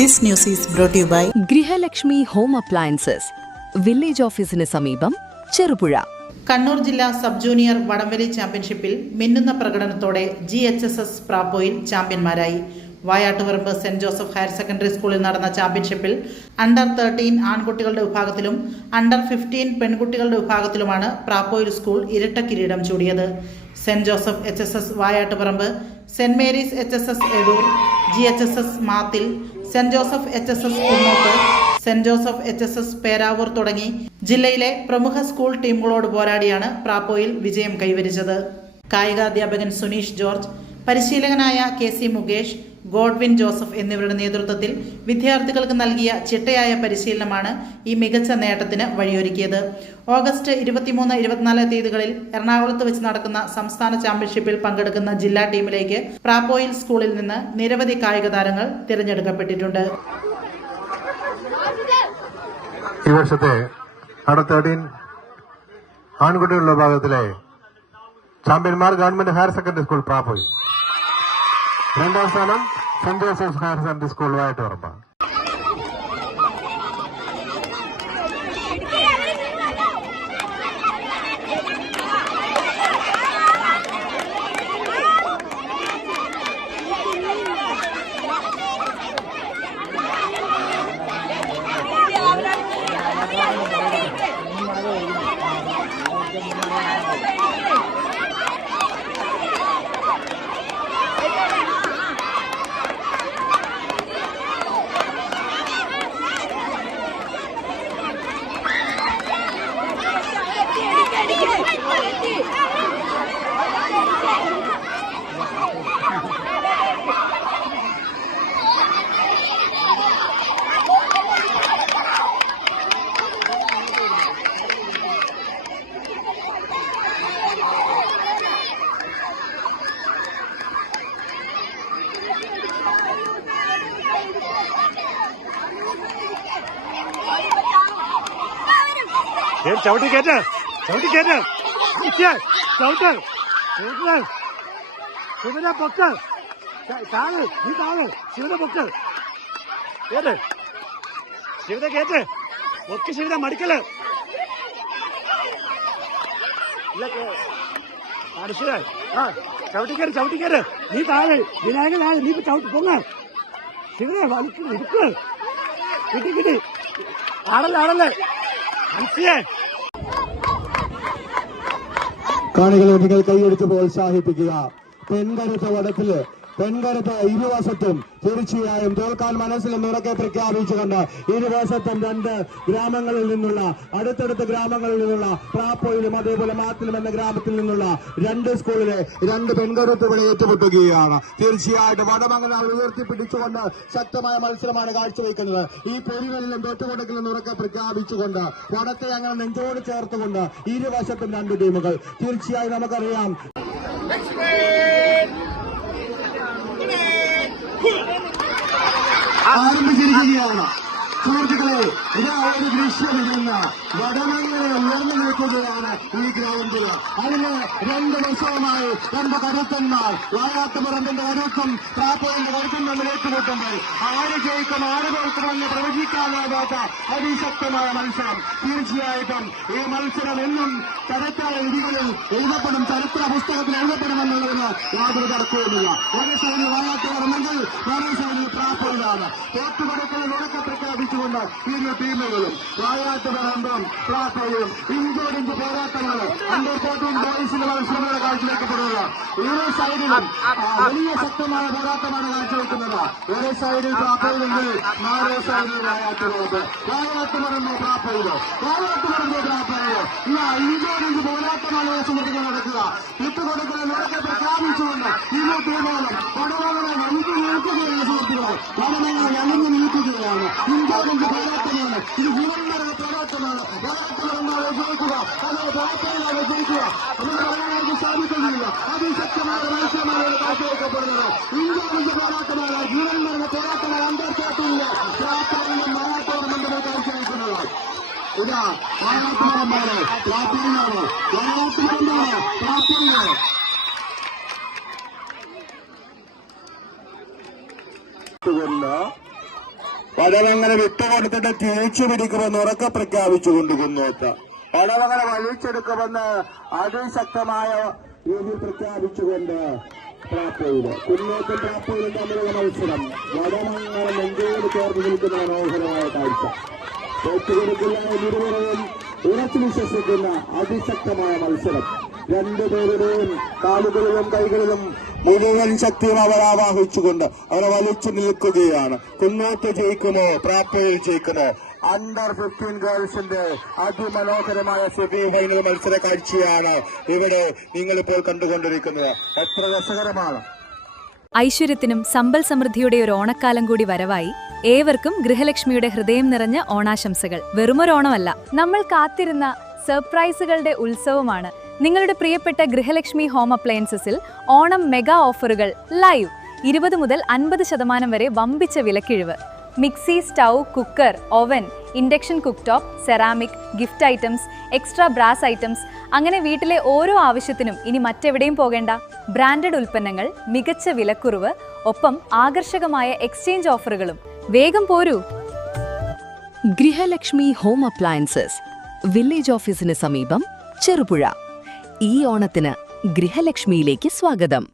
This news is brought to you by Grihalakshmi home appliances, village ഓഫീസിന് സമീപം, ചെറുപുഴ. കണ്ണൂർ ജില്ലാ sub junior വടംവലി ചാമ്പ്യൻഷിപ്പിൽ മിന്നുന്ന പ്രകടനത്തോടെ GHSS പ്രാപ്പോയിൽ ചാമ്പ്യന്മാരായി. Vayattuparamba Saint Joseph higher secondary സ്കൂളിൽ നടന്ന ചാമ്പ്യൻഷിപ്പിൽ അണ്ടർ 13 ആൺകുട്ടികളുടെ വിഭാഗത്തിലും അണ്ടർ 15 പെൺകുട്ടികളുടെ വിഭാഗത്തിലുമാണ് പ്രാപ്പോയിൽ സ്കൂൾ ഇരട്ട കിരീടം ചൂടിയത്. Saint Joseph HSS Vayattuparamba, Saint Mary's HSS Edoor, GHSS Mathil, Saint Joseph HSS Kunnoth, Saint Joseph HSS Peravoor തുടങ്ങി ജില്ലയിലെ പ്രമുഖ സ്കൂൾ ടീമുകളോട് പോരാടിയാണ് പ്രാപ്പോയിൽ വിജയം കൈവരിച്ചത്. കായികാധ്യാപകൻ സുനീഷ് ജോർജ്, പരിശീലകനായ KC മുകേഷ്, ഗോഡ്വിൻ ജോസഫ് എന്നിവരുടെ നേതൃത്വത്തിൽ വിദ്യാർത്ഥികൾക്ക് നൽകിയ ചിട്ടയായ പരിശീലനമാണ് ഈ മികച്ച നേട്ടത്തിന് വഴിയൊരുക്കിയത്. ഓഗസ്റ്റ് 23, 24 തീയതികളിൽ എറണാകുളത്ത് വെച്ച് നടക്കുന്ന സംസ്ഥാന ചാമ്പ്യൻഷിപ്പിൽ പങ്കെടുക്കുന്ന ജില്ലാ ടീമിലേക്ക് പ്രാപ്പോയിൽ സ്കൂളിൽ നിന്ന് നിരവധി കായിക താരങ്ങൾ തിരഞ്ഞെടുക്കപ്പെട്ടിട്ടുണ്ട്. ഈ വർഷത്തെ അണ്ടർ 13 ആൺകുട്ടികളുടെ വിഭാഗത്തിലെ ചാമ്പ്യന്മാർ ഗവൺമെന്റ് ഹയർ സെക്കൻഡറി സ്കൂൾ പ്രാപ്പോയിൽ, രണ്ടാം സ്ഥാനം saint Joseph higher secondary school Vayattuparamba. ചവിട്ടി കേട്ട് ശിവനെ പൊക്ക്, താഴ് നീ താഴ്, ശിവനെ പൊക്ക്, കേട്ട് ശിവനെ കേട്ട് ഒക്കെ, ശിവനെ മടിക്കല് മനുഷ്യരെ. ചവിട്ടിക്കേര് നീ താഴെ, വിനായകൻ താഴെ, നീ ചവിട്ടി പൊങ്ങ, ശിവനെ വലിക്കുന്നു, ഇരിക്ക്, കിട്ടി ആടല്ലേ മനസ്സിലേ. കാണികളെ നിങ്ങൾ കൈയെടുത്ത് പ്രോത്സാഹിപ്പിക്കുക. പെൺകരുത്ത് ഇരുവശത്തും തീർച്ചയായും തോൽക്കാൻ മനസ്സിൽ നിറക്കെ പ്രഖ്യാപിച്ചുകൊണ്ട് ഇരുവശത്തും അടുത്തടുത്ത ഗ്രാമങ്ങളിൽ നിന്നുള്ള പ്രാപ്പോയിലും അതേപോലെ മാത്തിലും എന്ന ഗ്രാമത്തിൽ നിന്നുള്ള 2 സ്കൂളിലെ 2 പെൺകരുത്തുകളെ ഏറ്റുമുട്ടുകയാണ്. തീർച്ചയായിട്ടും വടമംഗലം ഉയർത്തിപ്പിടിച്ചുകൊണ്ട് ശക്തമായ മത്സരമാണ് കാഴ്ചവെക്കുന്നത്. ഈ പൊരികളിലും തോറ്റുകൊടുക്കലും ഉറക്കെ പ്രഖ്യാപിച്ചുകൊണ്ട് വടത്തെ അങ്ങനെ നെഞ്ചോട് ചേർത്തുകൊണ്ട് ഇരുവശത്തും 2 ടീമുകൾ. തീർച്ചയായും നമുക്കറിയാം ആരംഭിച്ചിരിക്കുകയാണ്. സുഹൃത്തുക്കളെ, ഇതാ ഒരു ദൃശ്യം ഇരുന്ന് വടമങ്ങളെ ഉയർന്നു നിൽക്കുകയാണ് ഈ ഗ്രൗണ്ടിൽ. അതിന് 2 വർഷവുമായി 2 കരുത്തന്മാർ, വായാട്ടുപറമ്പിന്റെ കരുത്തും പ്രാപ്പോയിന്റെ കരുത്തും തമ്മിൽ ഏറ്റുമുട്ടുമ്പോൾ ആര് ജയിക്കും ആര് തോൽക്കുമെന്ന് പ്രവചിക്കാനാകാത്ത അതിശക്തമായ മത്സരം. തീർച്ചയായിട്ടും ഈ മത്സരം എന്നും ചരിത്ര വിധികളിൽ എഴുതപ്പെടും, ചരിത്ര പുസ്തകത്തിൽ എഴുതപ്പെടുമെന്നുള്ളതിന് യാതൊരു തർക്കവുമില്ല. ഒരു സൈഡിൽ വായാട്ടുപറമ്പെങ്കിൽ വേറെ സൈഡിൽ പ്രാപ്പോയിലാണ്. തോറ്റുകൊടുക്കലിൽ ഉറക്കെ പ്രഖ്യാപിച്ചുകൊണ്ട് ഇരു ടീമുകളും വായാട്ടുപറമ്പും പ്രാപ്പോയും ഇഞ്ചോടിഞ്ച് പോരാട്ടമാണ് അണ്ടർ 14 ബോയ്സിന്റെ മത്സരമാണ് കാഴ്ചവെക്കപ്പെടുന്നത്. ഇരു സൈഡിലും വലിയ ശക്തമായ പോരാട്ടമാണ് കാഴ്ചവെക്കുന്നത്. ഒരു സൈഡിൽ പ്രാപ്പോയിലെങ്കിൽ നാലേ സൈഡിൽ വായാട്ടുപറമ്പ് പ്രാപ്പോയില് ഇഞ്ചോടിഞ്ച് പോരാട്ടമാണ് സുഹൃത്തുക്കൾ നടക്കുക. വിട്ടുകൊടുക്കലിൽ ഉറക്കെ പ്രഖ്യാപിച്ചുകൊണ്ട് ഇരു ടീമുകളും വടമകളെ വലിച്ചു നീക്കുകയാണ്. സുഹൃത്തുക്കൾ, വടമകളെ വലിഞ്ഞു നീക്കുകയാണ്. ഇഞ്ചോടിഞ്ച് പോരാട്ടമാണ്. ഇത് ജീവന്മാരുടെ പോരാട്ടമാണ്. പോരാട്ടമാണ് വിജയിക്കുക, അതോ പോരാട്ടമാണ് വിജയിക്കുക എന്ന് പറയാനായിട്ട് സാധിക്കുന്നില്ല. അതിശക്തമായ മത്സരമാണ് കാഴ്ചവെക്കപ്പെടുന്നത്. ഇഞ്ചോടിഞ്ച് പോരാട്ടമാണ്, ജീവന്മാരുടെ പോരാട്ടമാണ്. അണ്ടർ 13 പ്രാപ്പോയിലും വായാട്ടുപറമ്പും കാഴ്ചവെക്കുന്നത്. ഇതാ വായാട്ടുപറമ്പാണ്, പ്രാപ്പോയിലാണ്, വായാട്ടുപറമ്പാണ്, പ്രാപ്പോയിലാണ്. വടവങ്ങനെ വിട്ടുകൊടുത്തിട്ട് തിരിച്ചു പിടിക്കുമെന്ന് ഉറക്കെ പ്രഖ്യാപിച്ചുകൊണ്ട് കുന്നോത്ത് വടവങ്ങനെ വലിച്ചെടുക്കുമെന്ന് അതിശക്തമായ രീതിയിൽ പ്രഖ്യാപിച്ചുകൊണ്ട് പ്രാപ്പയില് കുന്നോത്തും പ്രാപ്പയിലും തമ്മിലുള്ള മത്സരം വടവങ്ങനെ നെഞ്ചോട് ചേർന്ന് നിൽക്കുന്ന മനോഹരമായ കാഴ്ച തോറ്റുകൊടുക്കില്ല എന്നിരുവരെയും ഉറച്ചു വിശ്വസിക്കുന്ന അതിശക്തമായ മത്സരം രണ്ടുപേരുടെയും കാലുകളിലും കൈകളിലും മുഴുവൻ ശക്തിയും അവർ ആവാഹിച്ചുകൊണ്ട് അവരെ വലിച്ചു നിൽക്കുകയാണ്. കുന്നോത്ത് ജയിക്കുമോ പ്രാപ്പയിൽ ജയിക്കുമോ? അണ്ടർ 15 ഗേൾസിന്റെ അതിമനോഹരമായ സെമി ഫൈനൽ മത്സര കാഴ്ചയാണ് ഇവിടെ നിങ്ങളിപ്പോൾ കണ്ടുകൊണ്ടിരിക്കുന്നത്. എത്ര രസകരമാണ്! ഐശ്വര്യത്തിനും സമ്പൽ സമൃദ്ധിയുടെ ഒരു ഓണക്കാലം കൂടി വരവായി ഏവർക്കും ഗൃഹലക്ഷ്മിയുടെ ഹൃദയം നിറഞ്ഞ ഓണാശംസകൾ. വെറുമൊരോണമല്ല, നമ്മൾ കാത്തിരുന്ന സർപ്രൈസുകളുടെ ഉത്സവമാണ്. നിങ്ങളുടെ പ്രിയപ്പെട്ട ഗൃഹലക്ഷ്മി ഹോം അപ്ലയൻസസിൽ ഓണം മെഗാ ഓഫറുകൾ ലൈവ്. 20 മുതൽ 50% വരെ വമ്പിച്ച വിലക്കിഴിവ്. Mixie, stove, cooker, oven, induction cook top, ceramic, gift items, extra brass items, അങ്ങനെ വീട്ടിലെ ഓരോ ആവശ്യത്തിനും ഇനി മറ്റെവിടെയും പോകേണ്ട. ബ്രാൻഡഡ് ഉൽപ്പന്നങ്ങൾ, മികച്ച വിലക്കുറവ്, ഒപ്പം ആകർഷകമായ എക്സ്ചേഞ്ച് ഓഫറുകളും. വേഗം പോരൂ. ഗൃഹലക്ഷ്മി ഹോം അപ്ലയൻസസ്, വില്ലേജ് ഓഫീസിന് സമീപം, ചെറുപുഴ. ഈ ഓണത്തിന് ഗൃഹലക്ഷ്മിയിലേക്ക് സ്വാഗതം.